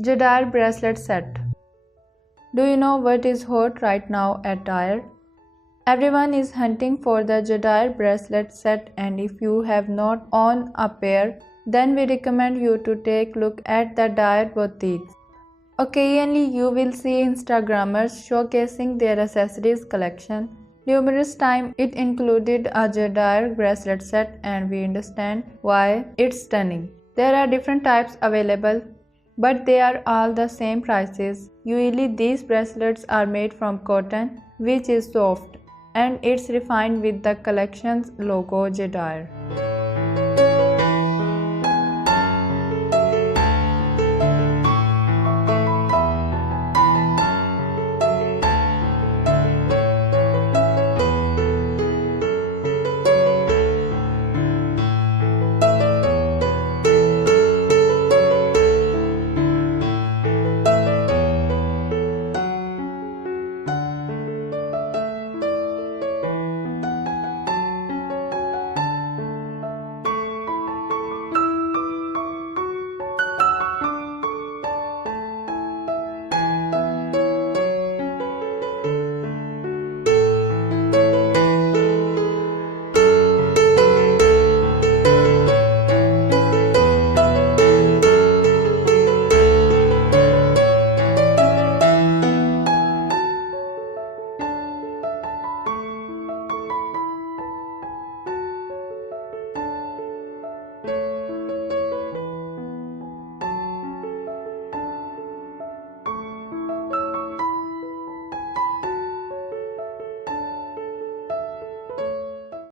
Dior Bracelet Set. Do you know what is hot right now at Dior? Everyone is hunting for the Dior Bracelet Set, and if you have not owned a pair, then we recommend you to take a look at the Dior boutiques. Occasionally you will see Instagrammers showcasing their accessories collection. Numerous times it included a Dior bracelet set, and we understand why it's stunning. There are different types available, but they are all the same prices. Usually these bracelets are made from cotton, which is soft, and it's refined with the collection's logo Dior.